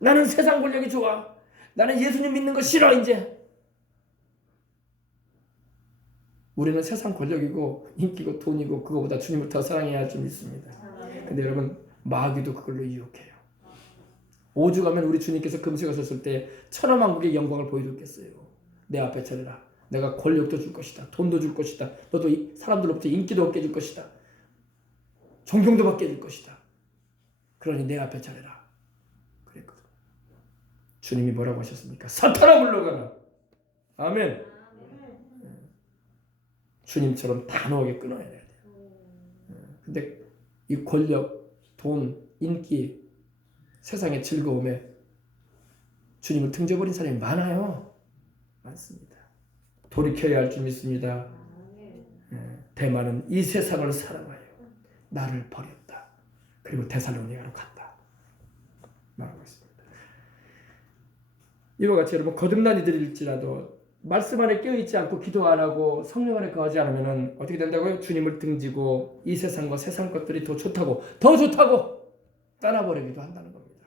나는 세상 권력이 좋아. 나는 예수님 믿는 거 싫어 이제. 우리는 세상 권력이고 인기고 돈이고 그거보다 주님을 더 사랑해야 할 줄 믿습니다. 근데 여러분 마귀도 그걸로 유혹해요. 5주 가면 우리 주님께서 금식하셨을 때 천하만국의 영광을 보여줬겠어요. 내 앞에 차려라. 내가 권력도 줄 것이다. 돈도 줄 것이다. 너도 사람들로부터 인기도 얻게 줄 것이다. 존경도 받게 줄 것이다. 그러니 내 앞에 차려라. 그랬거든. 주님이 뭐라고 하셨습니까? 사탄아 물러가라. 아멘. 주님처럼 단호하게 끊어야 돼요. 근데 이 권력, 돈, 인기, 세상의 즐거움에 주님을 등져버린 사람이 많아요. 많습니다. 돌이켜야 할 줄 믿습니다. 대만은 이 세상을 사랑하여 나를 버렸다. 그리고 데살로니가로 갔다. 말하고 있습니다. 이와 같이 여러분 거듭난 이들일지라도 말씀 안에 깨어있지 않고 기도 안 하고 성령 안에 거하지 않으면 어떻게 된다고요? 주님을 등지고 이 세상과 세상 것들이 더 좋다고 떠나버리기도 한다는 겁니다.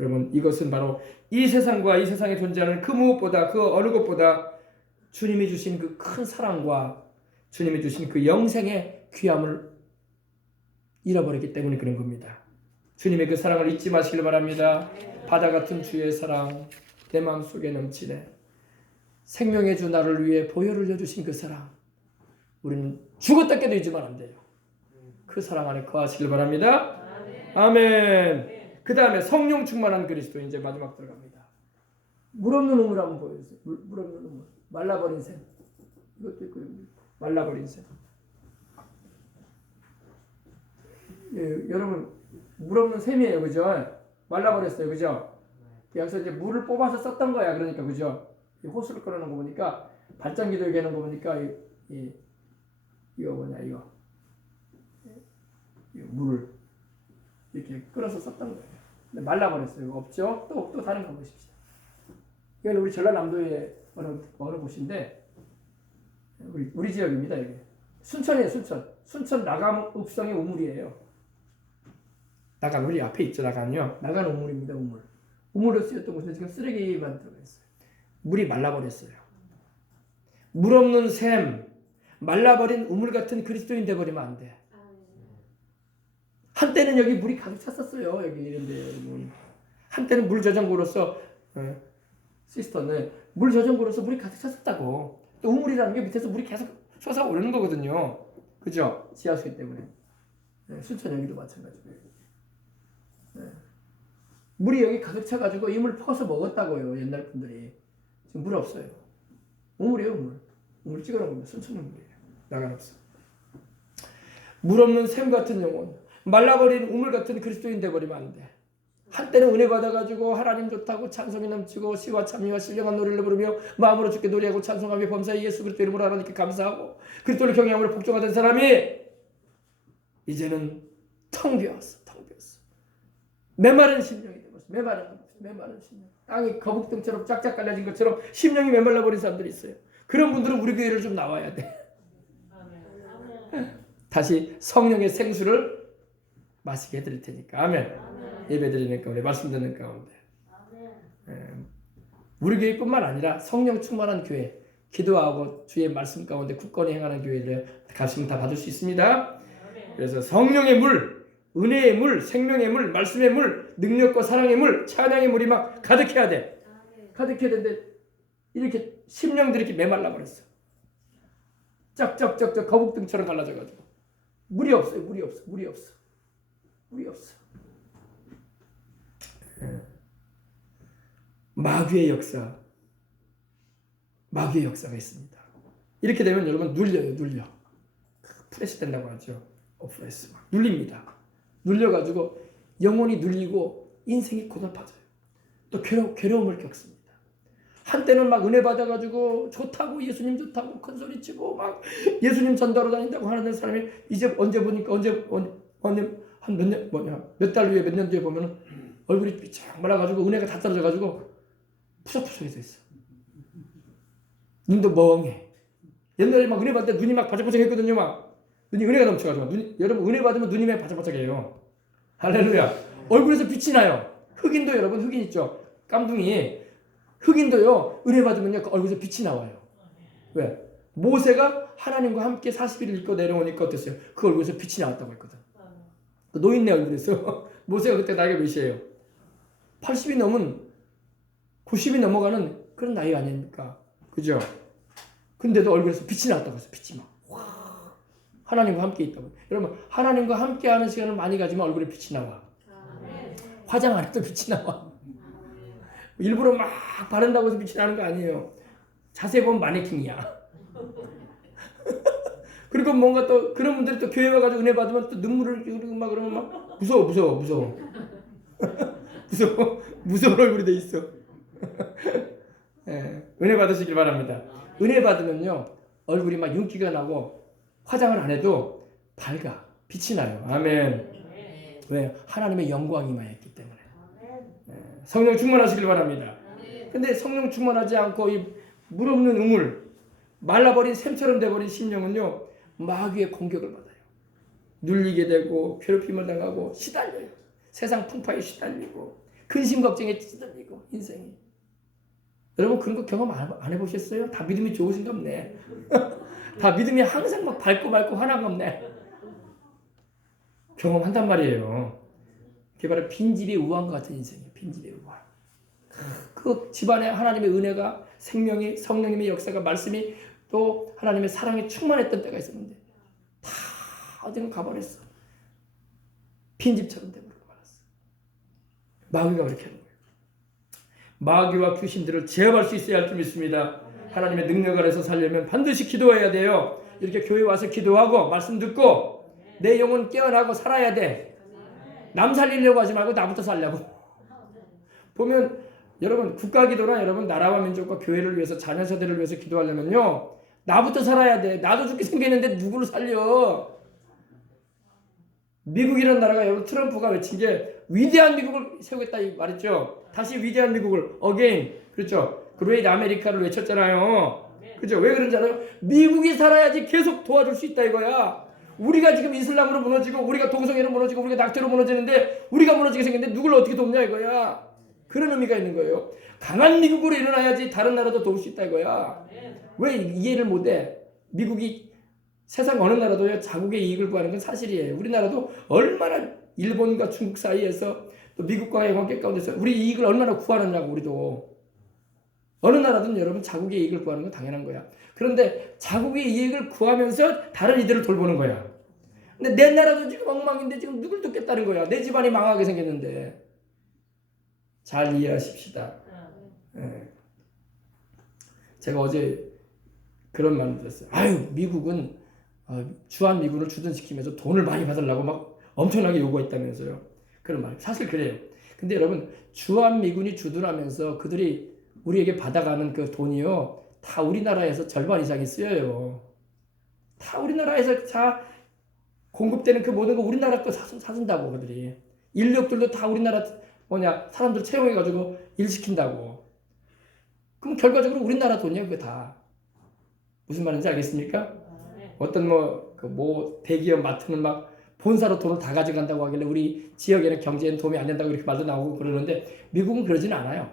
여러분 이것은 바로 이 세상과 이 세상에 존재하는 그 무엇보다 그 어느 것보다 주님이 주신 그 큰 사랑과 주님이 주신 그 영생의 귀함을 잃어버리기 때문에 그런 겁니다. 주님의 그 사랑을 잊지 마시길 바랍니다. 바다 같은 주의 사랑 내 마음속에 넘치네. 생명의 주 나를 위해 보혈을 흘려주신 그 사랑 우리는 죽었다 깨도 잊으면 안 돼요. 그 사랑 안에 거하시길 바랍니다. 아멘. 그 다음에 성령 충만한 그리스도 이제 마지막 들어갑니다. 물 없는 우물 한번 보여주세요. 물 없는 우물. 말라버린 샘. 이것도 있고 말라버린 샘. 예, 여러분 물 없는 샘이에요, 그죠? 말라버렸어요, 그죠? 여기서 이제 물을 뽑아서 썼던 거야, 그러니까 그죠? 이 호수를 끌어놓은 거 보니까 발전기도 이렇게 하는 거 보니까 이거 뭐냐 이거 물을 이렇게 끌어서 썼던 거예요. 근데 말라버렸어요. 이거 없죠? 또 다른 거 보십시다. 이건 우리 전라남도의 어느 곳인데 우리 지역입니다. 이게 순천이에요. 순천 나간 읍성의 우물이에요. 나간 우리 앞에 있죠. 나간요. 나간 우물입니다. 우물로 쓰였던 곳에 지금 쓰레기만 들어가 있어요. 물이 말라버렸어요. 물 없는 샘, 말라버린 우물 같은 그리스도인 돼버리면 안 돼. 한때는 여기 물이 가득 찼었어요. 여기 이런데 여러분. 한때는 물 저장고로서 시스터는 물 저장고로서 물이 가득 찼었다고. 또 우물이라는 게 밑에서 물이 계속 솟아오르는 거거든요. 그죠? 지하수기 때문에. 순천 여기도 마찬가지고요. 물이 여기 가득 차가지고 이 물 퍼서 먹었다고요. 옛날 분들이. 지금 물 없어요. 우물이에요, 우물. 우물 찍어놓은 겁니다. 순천 우물이에요. 나간 없어. 물 없는 샘 같은 영혼. 말라버린 우물 같은 그리스도인 돼버리면 안 돼. 한때는 은혜 받아가지고 하나님 좋다고 찬송이 넘치고 시와 참여와 신령한 노래를 부르며 마음으로 주께 노래하고 찬송하며 범사에 예수 그리스도 이름으로 하나님께 감사하고 그리스도를 경외함으로 복종하던 사람이 이제는 텅 비었어. 메마른 심령이 되었어. 메마른 심령. 땅이 거북등처럼 쫙쫙 갈라진 것처럼 심령이 메말라버린 사람들이 있어요. 그런 분들은 우리 교회를 좀 나와야 돼. 다시 성령의 생수를 마시게 해드릴 테니까. 아멘. 예배 드리는 가운데 말씀 듣는 가운데 우리 교회뿐만 아니라 성령 충만한 교회 기도하고 주의 말씀 가운데 굳건히 행하는 교회를 가시면 다 받을 수 있습니다. 그래서 성령의 물, 은혜의 물, 생명의 물, 말씀의 물, 능력과 사랑의 물, 찬양의 물이 막 가득해야 돼. 가득해야 되는데 이렇게 심령들이 이렇게 메말라 버렸어. 쩍쩍쩍쩍 거북등처럼 갈라져가지고 물이 없어요. 물이 없어. 마귀의 역사가 있습니다. 이렇게 되면 여러분 눌려. 프레스 된다고 하죠. 프레스 막 눌립니다. 눌려가지고 영혼이 눌리고 인생이 고달파져요. 또 괴로움을 겪습니다. 한때는 막 은혜 받아가지고 좋다고 예수님 좋다고 큰 소리치고 막 예수님 전도하러 다닌다고 하는 사람이 이제 언제 보니까 한 몇 달 후에 몇 년 뒤에 보면은 얼굴이 삐쩍 말라가지고 은혜가 다 떨어져가지고 푸석푸석해져 있어. 눈도 멍해. 옛날에 막 은혜 받을 때 눈이 막 바짝바짝했거든요. 막 눈이 은혜가 넘쳐가지고 여러분 은혜 받으면 눈이 막 바짝바짝해요. 할렐루야. 얼굴에서 빛이 나요. 흑인도 여러분 흑인 있죠. 깜둥이 흑인도요 은혜 받으면요 그 얼굴에서 빛이 나와요. 왜? 모세가 하나님과 함께 40일을 입고 내려오니까 어땠어요? 그 얼굴에서 빛이 나왔다고 했거든. 그 노인네 얼굴에서 모세가 그때 나이가 몇이에요? 80이 넘은 90이 넘어가는 그런 나이 아닙니까? 그죠? 근데도 얼굴에서 빛이 나왔다고 했어요. 빛이 막 와, 하나님과 함께 있다고. 여러분 하나님과 함께 하는 시간을 많이 가지면 얼굴에 빛이 나와. 화장 안 해도 빛이 나와. 일부러 막 바른다고 해서 빛이 나는 거 아니에요. 자세히 보면 마네킹이야. 그리고 뭔가 또 그런 분들이 또 교회 와가지고 은혜 받으면 또 눈물을 흘리고 막 그러면 막 무서워. 무서운 얼굴이 돼 있어. 예, 은혜 받으시길 바랍니다. 은혜 받으면요 얼굴이 막 윤기가 나고 화장을 안 해도 밝아 빛이 나요. 아멘. 왜? 하나님의 영광이 임하였기 때문에. 예, 성령 충만하시길 바랍니다. 근데 성령 충만하지 않고 이 물 없는 우물 말라버린 샘처럼 돼버린 심령은요 마귀의 공격을 받아요. 눌리게 되고 괴롭힘을 당하고 시달려요. 세상 풍파에 시달리고 근심 걱정에 찌들리고 인생이. 여러분 그런 거 경험 안 해보셨어요? 다 믿음이 좋으신가 없네. 다 믿음이 항상 막 밝고 화나가 없네. 경험한단 말이에요. 그게 바로 빈집의 우환과 같은 인생이에요. 빈집의 우환. 그 집안에 하나님의 은혜가 생명이 성령님의 역사가 말씀이 또 하나님의 사랑이 충만했던 때가 있었는데 다 어디는 가버렸어. 빈집처럼 되버리고 말았어. 마귀가 그렇게 하는 거예요. 마귀와 귀신들을 제압할 수 있어야 할 줄 믿습니다. 하나님의 능력 아래서 살려면 반드시 기도해야 돼요. 이렇게 교회 와서 기도하고 말씀 듣고 내 영혼 깨어나고 살아야 돼. 남 살리려고 하지 말고 나부터 살려고. 보면 여러분 국가기도나 여러분 나라와 민족과 교회를 위해서 자녀 세대를 위해서 기도하려면요 나부터 살아야 돼. 나도 죽게 생겼는데 누구를 살려. 미국이라는 나라가 여러분 트럼프가 외친 게 위대한 미국을 세우겠다 이 말했죠. 다시 위대한 미국을 again 그렇죠. 그레이트 아메리카를 외쳤잖아요. 그죠? 왜 그런지 알아요? 미국이 살아야지 계속 도와줄 수 있다 이거야. 우리가 지금 이슬람으로 무너지고 우리가 동성애로 무너지고 우리가 낙태로 무너지는데 우리가 무너지게 생겼는데 누굴 어떻게 돕냐 이거야. 그런 의미가 있는 거예요. 강한 미국으로 일어나야지 다른 나라도 도울 수 있다 이거야. 왜 이해를 못해? 미국이 세상 어느 나라도요 자국의 이익을 구하는 건 사실이에요. 우리나라도 얼마나 일본과 중국 사이에서 또 미국과의 관계 가운데서 우리 이익을 얼마나 구하느냐고. 우리도 어느 나라든 여러분 자국의 이익을 구하는 건 당연한 거야. 그런데 자국의 이익을 구하면서 다른 이들을 돌보는 거야. 근데 내 나라도 지금 엉망인데 지금 누굴 돕겠다는 거야. 내 집안이 망하게 생겼는데. 잘 이해하십시다. 예. 제가 어제 그런 말을 들었어요. 아유 미국은 주한미군을 주둔시키면서 돈을 많이 받으려고 막 엄청나게 요구했다면서요. 그런 말. 사실 그래요. 근데 여러분 주한미군이 주둔하면서 그들이 우리에게 받아가는 그 돈이요. 다 우리나라에서 절반 이상이 쓰여요. 다 우리나라에서 다 공급되는 그 모든 거 우리나라 거 사준다고 그들이. 인력들도 다 우리나라 사람들 채용해가지고 일 시킨다고. 그럼 결과적으로 우리나라 돈이야 그게 다. 무슨 말인지 알겠습니까? 어떤 대기업 마트는 막 본사로 돈을 다 가져간다고 하길래 우리 지역에는 경제에는 도움이 안 된다고 이렇게 말도 나오고 그러는데 미국은 그러지는 않아요.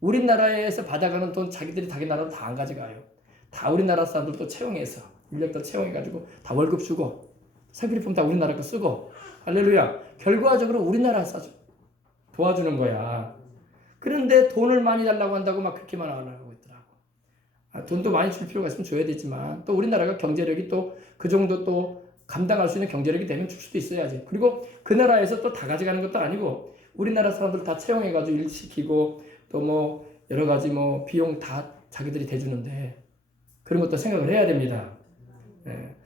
우리나라에서 받아가는 돈 자기들이 자기 나라로 다 안 가져가요. 다 우리나라 사람들도 채용해서 인력도 채용해가지고 다 월급 주고 생필품 다 우리나라 거 쓰고 할렐루야. 결과적으로 우리나라 사줘 도와주는 거야. 그런데 돈을 많이 달라고 한다고 막 그렇게만 안 하고 있더라고. 돈도 많이 줄 필요가 있으면 줘야 되지만 또 우리나라가 경제력이 또 그 정도 또 감당할 수 있는 경제력이 되면 줄 수도 있어야지. 그리고 그 나라에서 또 다 가져가는 것도 아니고 우리나라 사람들 다 채용해가지고 일 시키고 또 여러 가지 비용 다 자기들이 대주는데 그런 것도 생각을 해야 됩니다. 네.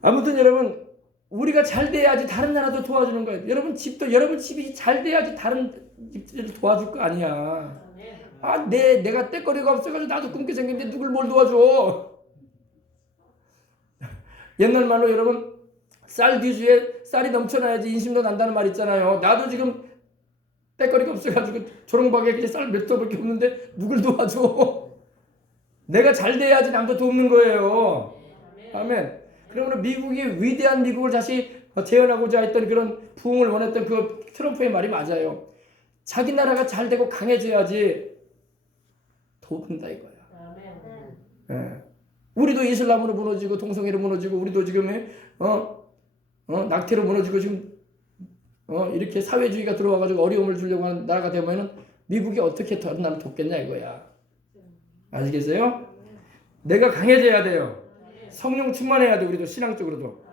아무튼 여러분 우리가 잘 돼야지 다른 나라도 도와주는 거예요. 여러분 집이 잘 돼야지 다른 집들을 도와줄 거 아니야. 내가 떼거리가 없어가지고 나도 굶게 생겼는데 누굴 뭘 도와줘. 옛날 말로 여러분 쌀 뒤주에 쌀이 넘쳐나야지 인심도 난다는 말 있잖아요. 나도 지금 떼거리가 없어가지고 조롱박에 쌀 몇 도밖에 없는데 누굴 도와줘. 내가 잘 돼야지 남도 돕는 거예요. 아멘. 그러므로 미국이 위대한 미국을 다시 재현하고자 했던 그런 부흥을 원했던 그 트럼프의 말이 맞아요. 자기 나라가 잘 되고 강해져야지 돕는다 이거야. 예. 우리도 이슬람으로 무너지고 동성애로 무너지고 우리도 지금 낙태로 무너지고 지금 이렇게 사회주의가 들어와가지고 어려움을 주려고 하는 나라가 되면은 미국이 어떻게 다른 나라를 돕겠냐 이거야. 아시겠어요? 내가 강해져야 돼요. 성령 충만해야 돼. 우리도 신앙적으로도.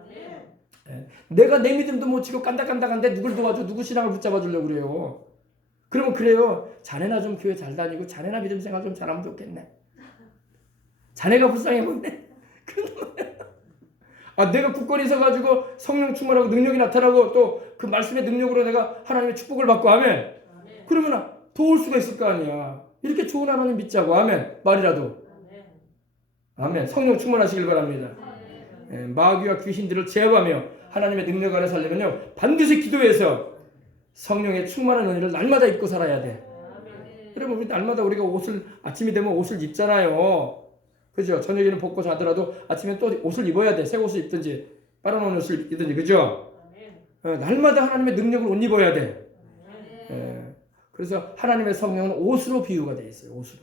예. 내가 내 믿음도 못 지고 깐닥깐닥한데 누굴 도와줘? 누구 신앙을 붙잡아 주려고 그래요? 그러면 그래요. 자네나 좀 교회 잘 다니고 자네나 믿음 생활 좀 잘하면 좋겠네. 자네가 불쌍해 보이네. 내가 굳건히 있어가지고 성령 충만하고 능력이 나타나고 또 그 말씀의 능력으로 내가 하나님의 축복을 받고 하면 그러면 도울 수가 있을 거 아니야. 이렇게 좋은 하나님 믿자고 하면 말이라도 아멘. 성령 충만하시길 바랍니다. 예, 마귀와 귀신들을 제압하며 하나님의 능력 안에 살려면요 반드시 기도해서 성령의 충만한 은혜를 날마다 입고 살아야 돼. 여러분 우리 날마다 우리가 옷을 아침이 되면 옷을 입잖아요. 그죠? 저녁에는 벗고 자더라도 아침에 또 옷을 입어야 돼. 새 옷을 입든지 빨아놓은 옷을 입든지 그죠? 날마다 하나님의 능력을 옷 입어야 돼. 그래서 하나님의 성령은 옷으로 비유가 되어 있어요. 옷으로.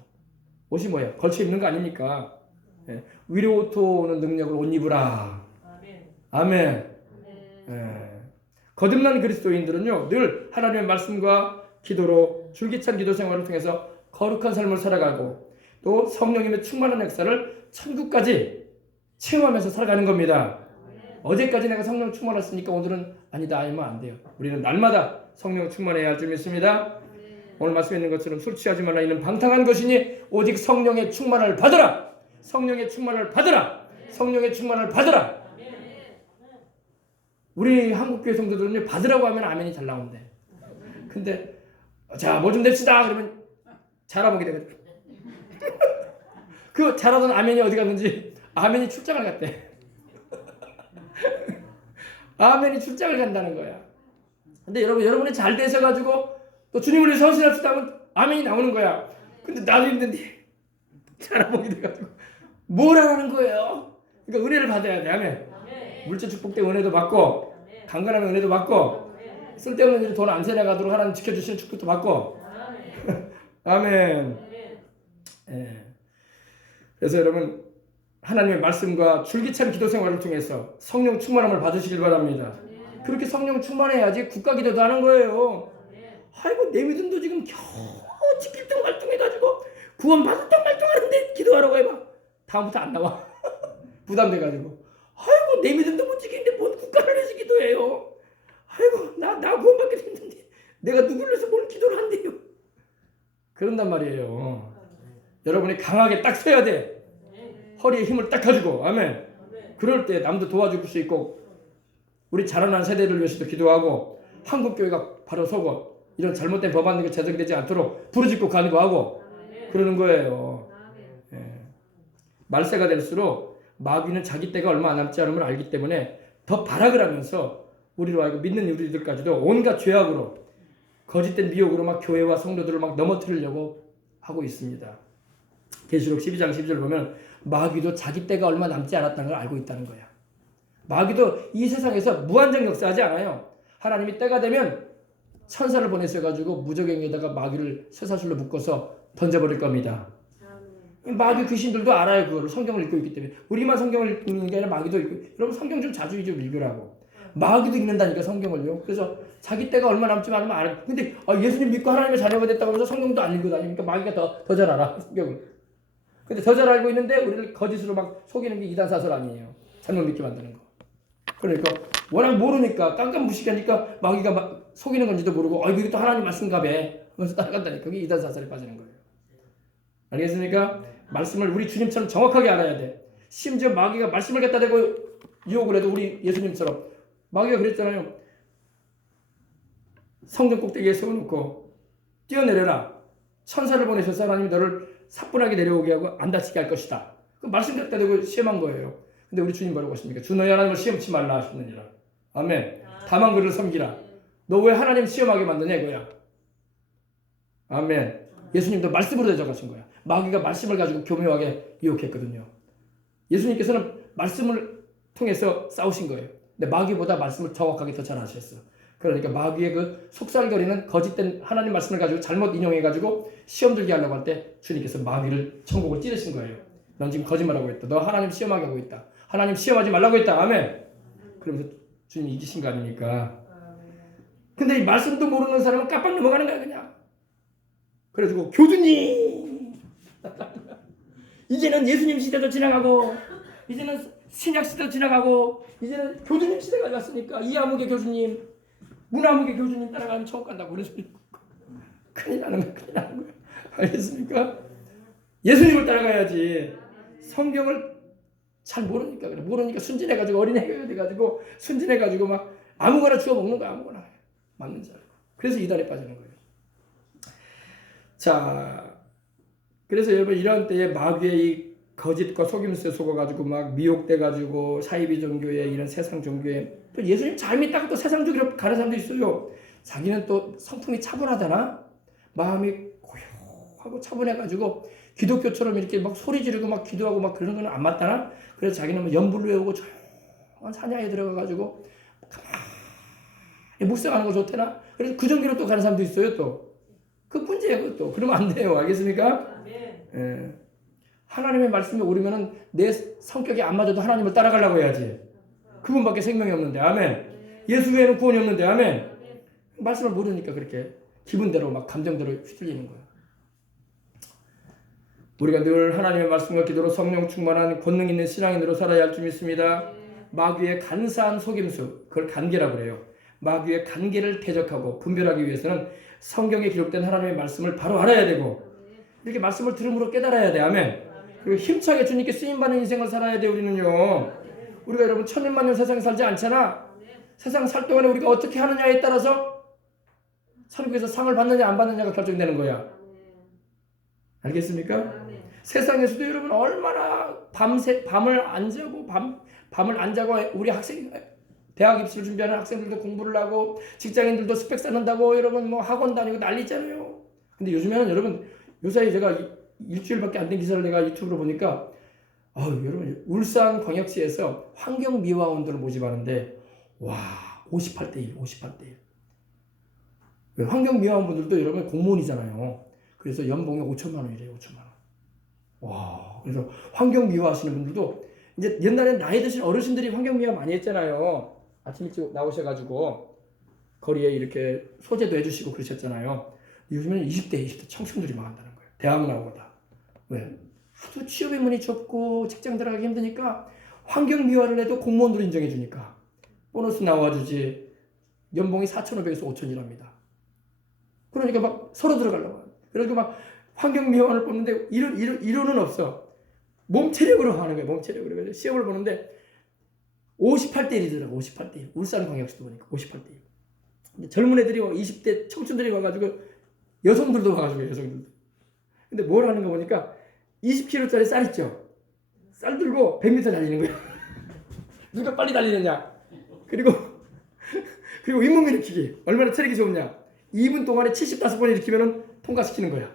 옷이 뭐예요? 걸쳐 입는 거 아닙니까? 위로토는 능력을 옷 입으라. 아멘. 거듭난 그리스도인들은요 늘 하나님의 말씀과 기도로 줄기찬 기도 생활을 통해서 거룩한 삶을 살아가고 또 성령님의 충만한 역사를 천국까지 체험하면서 살아가는 겁니다. 어제까지 내가 성령 충만했으니까 오늘은 아니다 하면 안 돼요. 우리는 날마다 성령 충만해야 할 줄 믿습니다. 오늘 말씀에 있는 것처럼 술 취하지 말라 이는 방탕한 것이니 오직 성령의 충만을 받으라. 성령의 충만을 받으라. 성령의 충만을 받으라. 우리 한국교회 성도들은 받으라고 하면 아멘이 잘 나온대. 근데 자 뭐 좀 냅시다 그러면 자라보게 되거든. 그 잘하던 아멘이 어디 갔는지 아멘이 출장을 갔대. 아멘이 출장을 간다는 거야. 근데 여러분이 잘 되셔가지고 또 주님을 위해 서신합시다 하면 아멘이 나오는 거야. 근데 나도 힘든데 잘하보게 돼가지고 뭘 하라는 거예요? 그러니까 은혜를 받아야 돼. 아멘. 물질 축복 때문에 은혜도 받고 강건하면 은혜도 받고 쓸데없는 일에 돈 안 세려가도록 하나님 지켜주시는 축복도 받고 아멘. 예. 그래서 여러분 하나님의 말씀과 줄기찬 기도 생활을 통해서 성령 충만함을 받으시길 바랍니다. 그렇게 성령 충만해야지 국가 기도도 하는 거예요. 아이고 내 믿음도 지금 겨우 지킬 등 말뚱해가지고 구원 받을 등 말뚱하는데 기도하라고 해봐. 다음부터 안 나와. 부담돼가지고 아이고 내 믿음도 못 지키는데 뭔 국가를 위해서 기도해요. 아이고 나 구원받기 힘든데 내가 누구를 위해서 뭘 기도를 한대요. 그런단 말이에요. 여러분이 강하게 딱 서야 돼. 허리에 힘을 딱 가지고 아멘. 그럴 때 남도 도와줄 수 있고 우리 자라난 세대를 위해서도 기도하고 한국교회가 바로 서고 이런 잘못된 법안이 제정되지 않도록 부르짖고 간구하고 그러는 거예요. 예. 말세가 될수록 마귀는 자기 때가 얼마 안 남지 않음을 알기 때문에 더 발악을 하면서 우리로 하여금 믿는 우리들까지도 온갖 죄악으로 거짓된 미혹으로 막 교회와 성도들을 막 넘어뜨리려고 하고 있습니다. 계시록 12장 12절 보면 마귀도 자기 때가 얼마 남지 않았다는 걸 알고 있다는 거야. 마귀도 이 세상에서 무한정 역사하지 않아요. 하나님이 때가 되면 천사를 보내셔가지고 무저갱에다가 마귀를 쇠사슬로 묶어서 던져버릴 겁니다. 마귀 귀신들도 알아요. 그거를 성경을 읽고 있기 때문에. 우리만 성경을 읽는 게 아니라 마귀도 읽고. 여러분 성경 좀 자주 좀 읽으라고. 마귀도 읽는다니까 성경을요. 그래서 자기 때가 얼마 남지 않으면 알아요. 근데 예수님 믿고 하나님의 자녀가 됐다고 해서 성경도 안 읽고 다니니까 마귀가 더 잘 알아 성경을. 근데 더 잘 알고 있는데 우리를 거짓으로 막 속이는 게 이단사설 아니에요. 잘못 믿게 만드는 거. 그러니까 워낙 모르니까 깜깜무식하니까 마귀가 막 속이는 건지도 모르고 이게 또 하나님 말씀가배 하면서 따라간다니까. 그게 이단사설에 빠지는 거예요. 알겠습니까? 말씀을 우리 주님처럼 정확하게 알아야 돼. 심지어 마귀가 말씀을 갖다 대고 유혹을 해도 우리 예수님처럼 마귀가 그랬잖아요. 성전 꼭대기에 세워놓고 뛰어내려라. 천사를 보내셔서 하나님이 너를 사뿐하게 내려오게 하고 안 다치게 할 것이다. 그 말씀 갖다 대고 시험한 거예요. 근데 우리 주님 뭐라고 하십니까? 주 너희 하나님을 시험치 말라 하셨느니라. 아멘. 다만 그를 섬기라. 너 왜 하나님 시험하게 만드냐 이거야. 아멘. 예수님도 말씀으로 대적하신 거야. 마귀가 말씀을 가지고 교묘하게 유혹했거든요. 예수님께서는 말씀을 통해서 싸우신 거예요. 근데 마귀보다 말씀을 정확하게 더 잘 하셨어. 그러니까 마귀의 그 속살거리는 거짓된 하나님 말씀을 가지고 잘못 인용해가지고 시험 들게 하려고 할 때 주님께서 마귀를 천국을 찌르신 거예요. 넌 지금 거짓말하고 있다. 너 하나님 시험하게 하고 있다. 하나님 시험하지 말라고 했다. 아멘. 그러면서 주님이 이기신 거 아닙니까? 근데 이 말씀도 모르는 사람은 깜빡 넘어가는 거야 그냥. 그래가지고 교주님 이제는 예수님 시대도 지나가고 이제는 신약 시대도 지나가고 이제는 교주님 시대가 왔으니까 이아무개 교주님 문아무개 교주님 따라가면 천국 간다고. 그래서 큰일 나는 거야. 큰일 나는 거야. 알겠습니까? 예수님을 따라가야지. 성경을 잘 모르니까 그래. 모르니까 순진해가지고 어린애가 돼가지고 순진해가지고 막 아무거나 주워 먹는 거야. 아무거나 맞는 줄 알고. 그래서 이단에 빠지는 거예요. 자, 그래서 여러분 이런 때에 마귀의 이 거짓과 속임수에 속아가지고 막 미혹돼가지고 사이비 종교에 이런 세상 종교에 또 예수님 잘 믿다가 또 세상 종교로 가는 사람도 있어요. 자기는 또 성품이 차분하잖아. 마음이 고요하고 차분해가지고 기독교처럼 이렇게 막 소리 지르고 막 기도하고 막 그런 거는 안 맞다나. 그래서 자기는 뭐 연불 외우고 조용한 사냥에 들어가가지고 가만히 묵상하는 거 좋대나. 그래서 그 종교로 또 가는 사람도 있어요. 또 그 문제예요. 그것도 그러면 안 돼요. 알겠습니까? 예. 하나님의 말씀에 오르면은 내 성격이 안 맞아도 하나님을 따라가려고 해야지. 그분밖에 생명이 없는데. 아멘. 예수 외에는 구원이 없는데. 아멘. 말씀을 모르니까 그렇게 기분대로 막 감정대로 휘둘리는 거예요. 우리가 늘 하나님의 말씀과 기도로 성령 충만한 권능 있는 신앙인으로 살아야 할 줄 믿습니다. 마귀의 간사한 속임수, 그걸 간계라고 그래요. 마귀의 간계를 대적하고 분별하기 위해서는 성경에 기록된 하나님의 말씀을 바로 알아야 되고 이렇게 말씀을 들음으로 깨달아야 돼. 아멘. 그리고 힘차게 주님께 쓰임받는 인생을 살아야 돼. 우리는요. 우리가 여러분 천년만년 세상에 살지 않잖아. 세상 살 동안에 우리가 어떻게 하느냐에 따라서 천국에서 상을 받느냐 안 받느냐가 결정되는 거야. 알겠습니까? 세상에서도 여러분 얼마나 밤을 안 자고 밤을 안 자고 우리 학생 대학 입시를 준비하는 학생들도 공부를 하고 직장인들도 스펙 쌓는다고 여러분 뭐 학원 다니고 난리잖아요. 근데 요즘에는 여러분 요사이 제가 일주일밖에 안 된 기사를 내가 유튜브로 보니까 여러분 울산 광역시에서 환경미화원들을 모집하는데 와 58대 1 58대 1 환경미화원분들도 여러분 공무원이잖아요. 그래서 연봉이 5천만 원이래요. 5천만 원. 와 그래서 환경미화 하시는 분들도 이제 옛날에 나이 드신 어르신들이 환경미화 많이 했잖아요. 아침 일찍 나오셔가지고 거리에 이렇게 소재도 해주시고 그러셨잖아요. 요즘에는 20대 청춘들이 망한다는 거예요. 대학 나오고 다. 왜? 하도 취업의 문이 좁고 직장 들어가기 힘드니까 환경미화를 해도 공무원으로 인정해 주니까 보너스 나와주지. 연봉이 4,500에서 5,000이랍니다. 그러니까 막 서로 들어가려고 하고. 그래서 막 환경미화원을 뽑는데 이론은 없어. 몸체력으로 하는 거예요. 몸체력으로. 그래서 시험을 보는데 58대 1이더라고. 58대 1. 울산광역시도 보니까 58대 1. 젊은 애들이 20대 청춘들이 와가지고 여성들도 와가지고 여성들도. 근데 뭘 하는 거 보니까 20kg짜리 쌀 있죠. 쌀 들고 100m 달리는 거야. 누가 빨리 달리느냐. 그리고 윗몸 일으키기. 얼마나 체력이 좋으냐. 2분 동안에 75번 일으키면 통과시키는 거야.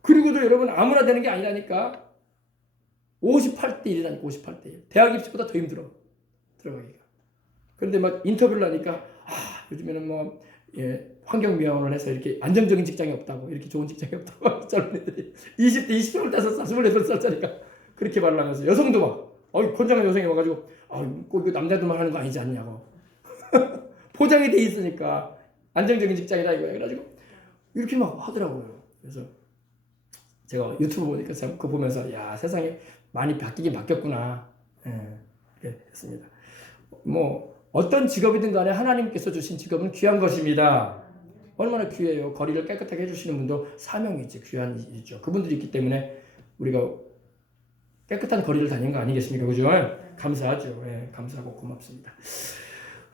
그리고도 여러분 아무나 되는 게 아니라니까. 58대 1이라니까. 58대 1. 대학 입시보다 더 힘들어. 들어가기가. 그런데 막 인터뷰를 하니까 요즘에는 뭐 환경미화원을 해서 이렇게 안정적인 직장이 없다고. 이렇게 좋은 직장이 없다고. 젊은 애들이 20대 25살 28살짜리가 그렇게 말을 하면서 여성도 막 건장한 여성이 와가지고 꼭 이거 남자들만 하는 거 아니지 않냐고. 포장이 돼 있으니까 안정적인 직장이다 이거야. 그래가지고 이렇게 막 하더라고요. 그래서 제가 유튜브 보니까 그거 보면서 야 세상이 많이 바뀌긴 바뀌었구나. 이렇게 했습니다. 뭐 어떤 직업이든 간에 하나님께서 주신 직업은 귀한 것입니다. 얼마나 귀해요. 거리를 깨끗하게 해주시는 분도 사명이지 귀한 일이죠. 그분들이 있기 때문에 우리가 깨끗한 거리를 다니는 거 아니겠습니까? 그죠? 감사하죠. 감사하고 고맙습니다.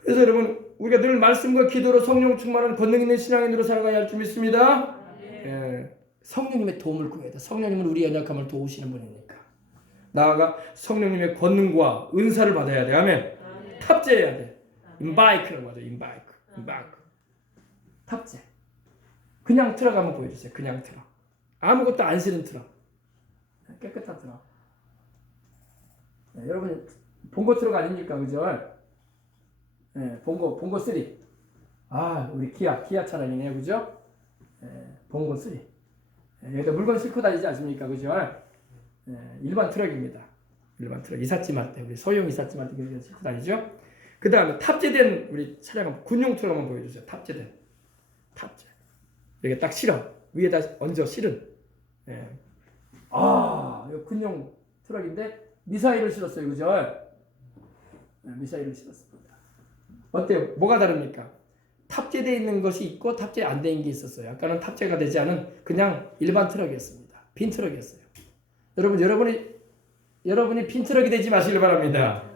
그래서 여러분 우리가 늘 말씀과 기도로 성령 충만한 권능 있는 신앙인으로 살아가야 할 줄 믿습니다. 성령님의 도움을 구해야 돼. 성령님은 우리 연약함을 도우시는 분이니까. 나아가 성령님의 권능과 은사를 받아야 돼. 아멘. 탑재해야 돼. 임바이크라고 하죠. 임바이크. 탑재. 그냥 트럭 한번 보여주세요. 그냥 트럭. 아무것도 안 쓰는 트럭. 깨끗한 트럭. 여러분 본고 트럭 아닙니까? 그죠? 본고 3. 우리 기아 차량이네요, 그죠? 봉고 3. 여기다 물건 싣고 다니지 않습니까, 그죠? 일반 트럭입니다. 일반 트럭 이삿짐 할 때, 우리 소형 이삿짐 할 때 싣고 다니죠. 그 다음에 탑재된 우리 차량은 군용 트럭 한번 보여주세요. 탑재. 여기 딱 실어 위에다 얹어 실은. 이거 군용 트럭인데 미사일을 실었어요, 그죠? 미사일을 실었습니다. 어때요? 뭐가 다릅니까? 탑재되어 있는 것이 있고 탑재 안 된 게 있었어요. 아까는 탑재가 되지 않은 그냥 일반 트럭이었습니다. 빈 트럭이었어요. 여러분이 빈 트럭이 되지 마시길 바랍니다.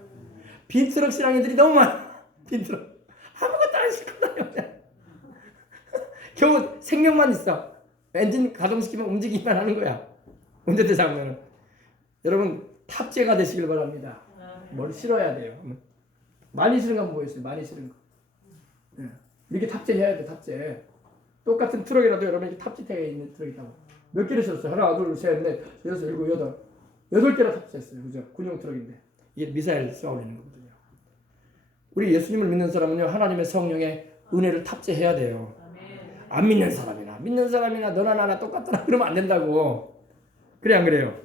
빈 트럭 신앙인들이 너무 많아. 빈 트럭 아무것도 안 싣고 다녀. 겨우 생명만 있어. 엔진 가동시키면 움직이기만 하는 거야. 운전대 잡으면. 여러분 탑재가 되시길 바랍니다. 뭘 실어야 돼요. 많이 실은 거 한번 보여주세요. 많이 실은 거. 이렇게 탑재해야 돼. 탑재. 똑같은 트럭이라도 여러분이 탑재되어 있는 트럭이 있다고. 몇 개를 실었어요? 하나, 둘, 셋, 넷, 여섯, 일곱, 여덟. 8개나 탑재했어요. 그죠? 군용 트럭인데. 이게 미사일 쏘아 올리는 거거든요. 우리 예수님을 믿는 사람은요, 하나님의 성령의 은혜를 탑재해야 돼요. 안 믿는 사람이나 너나 나나 똑같더라 그러면 안 된다고. 그래 안 그래요?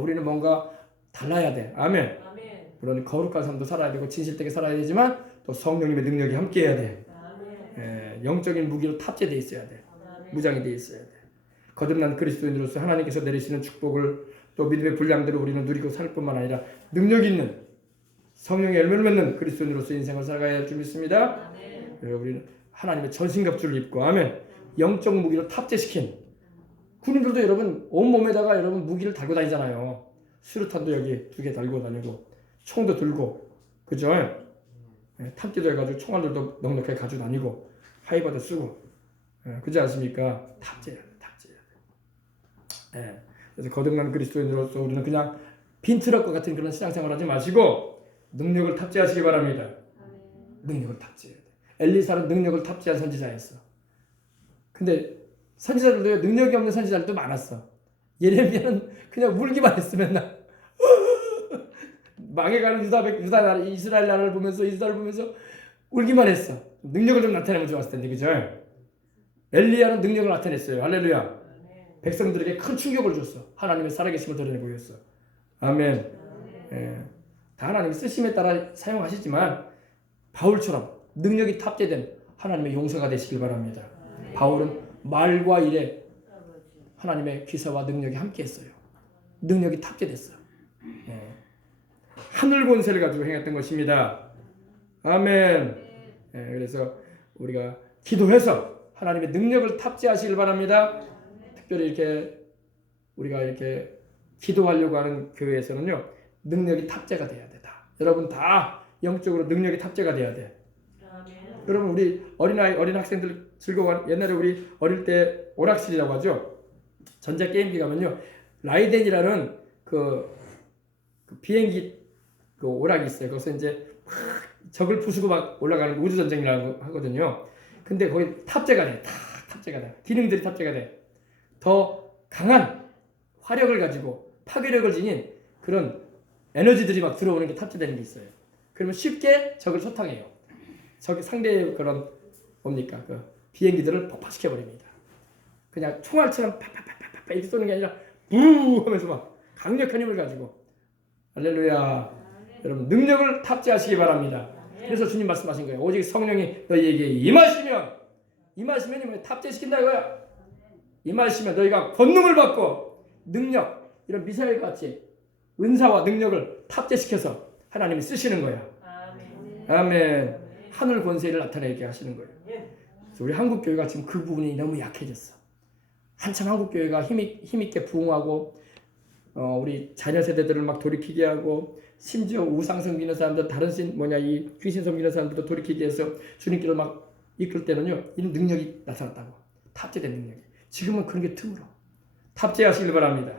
우리는 뭔가 달라야 돼. 아멘. 물론 거룩한 삶도 살아야 되고 진실되게 살아야 되지만 또 성령님의 능력이 함께해야 돼. 영적인 무기로 탑재되어 있어야 돼. 무장이 되어 있어야 돼. 거듭난 그리스도인으로서 하나님께서 내리시는 축복을 또 믿음의 분량대로 우리는 누리고 살 뿐만 아니라 능력 있는 성령의 열매를 맺는 그리스도인으로서 인생을 살아가야 할 줄 믿습니다. 우리는 하나님의 전신갑주를 입고 아멘. 영적 무기로 탑재시킨 군인들도 여러분 온몸에다가 여러분 무기를 달고 다니잖아요. 수류탄도 여기 2개 달고 다니고 총도 들고 그죠? 탑재도 해가지고 총알들도 넉넉하게 가지고 다니고 하이바도 쓰고 그렇지 않습니까? 탑재해야 돼. 그래서 거듭난 그리스도인으로서 우리는 그냥 빈트럭과 같은 그런 신앙생활 하지 마시고 능력을 탑재하시기 바랍니다. 능력을 탑재해야 돼. 엘리사는 능력을 탑재한 선지자였어. 근데 선지자들도 능력이 없는 선지자들도 많았어. 예레미야는 그냥 울기만 했어 맨날. 망해가는 이스라엘 나라를 보면서 울기만 했어. 능력을 좀 나타내면 좋았을 텐데 그죠? 엘리야는 능력을 나타냈어요. 할렐루야. 백성들에게 큰 충격을 줬어. 하나님의 살아계심을 드러내 보였어. 아멘. 다 하나님의 쓰심에 따라 사용하시지만 바울처럼 능력이 탑재된 하나님의 용서가 되시길 바랍니다. 바울은 말과 일에 하나님의 기사와 능력이 함께했어요. 능력이 탑재됐어. 하늘 권세를 가지고 행했던 것입니다. 아멘. 그래서 우리가 기도해서 하나님의 능력을 탑재하시길 바랍니다. 특별히 우리가 이렇게 기도하려고 하는 교회에서는요, 능력이 탑재가 돼야 돼. 여러분 다 영적으로 능력이 탑재가 돼야 돼. 여러분 우리 어린 학생들 즐거워. 옛날에 우리 어릴 때 오락실이라고 하죠. 전자 게임기 가면요, 라이덴이라는 그 비행기 그 오락이 있어요. 거기서 이제 막 적을 부수고 막 올라가는 우주 전쟁이라고 하거든요. 근데 거기 탑재가 돼. 다 탑재가 돼. 기능들이 탑재가 돼. 더 강한 화력을 가지고 파괴력을 지닌 그런 에너지들이 막 들어오는 게 탑재되는 게 있어요. 그러면 쉽게 적을 소탕해요. 적이 상대의 그런 뭡니까 그 비행기들을 폭파시켜 버립니다. 그냥 총알처럼 팍팍팍팍 이렇게 쏘는 게 아니라 부 하면서 막 강력한 힘을 가지고. 할렐루야. 여러분 능력을 탑재하시기 바랍니다. 그래서 주님 말씀하신 거예요. 오직 성령이 너희에게 임하시면 탑재시킨다 이거야. 임하시면 너희가 권능을 받고 능력, 이런 미사일 같이 은사와 능력을 탑재시켜서 하나님이 쓰시는 거야. 아멘. 하늘 권세를 나타내게 하시는 거예요. 그래서 우리 한국 교회가 지금 그 부분이 너무 약해졌어. 한참 한국 교회가 힘있게 부흥하고 우리 자녀 세대들을 막 돌이키게 하고, 심지어 우상 섬기는 사람들, 다른 이 귀신 섬기는 사람들도 돌이키게 해서 주님께로 막 이끌 때는요, 이런 능력이 나타났다고. 탑재된 능력이. 지금은 그런 게 드물어. 탑재하시길 바랍니다.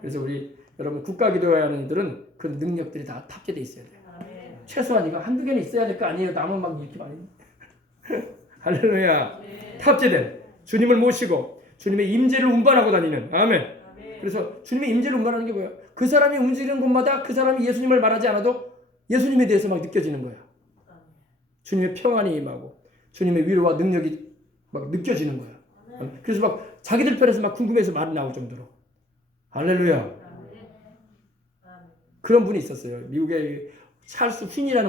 그래서 우리 여러분 국가기도회 하는 이들은 그런 능력들이 다 탑재되어 있어야 돼요. 최소한 이거 한두 개는 있어야 될 거 아니에요. 남은 막 이렇게 많이. 할렐루야. 탑재된 주님을 모시고 주님의 임재를 운반하고 다니는. 아멘. 그래서 주님의 임재를 운반하는 게 뭐예요? 그 사람이 움직이는 곳마다 그 사람이 예수님을 말하지 않아도 예수님에 대해서 막 느껴지는 거야. 주님의 평안이 임하고 주님의 위로와 능력이 막 느껴지는 거야. 그래서 막 자기들 편에서 막 궁금해서 말이 나올 정도로. 할렐루야. 그런 분이 있었어요. 미국의 찰스 휜이라는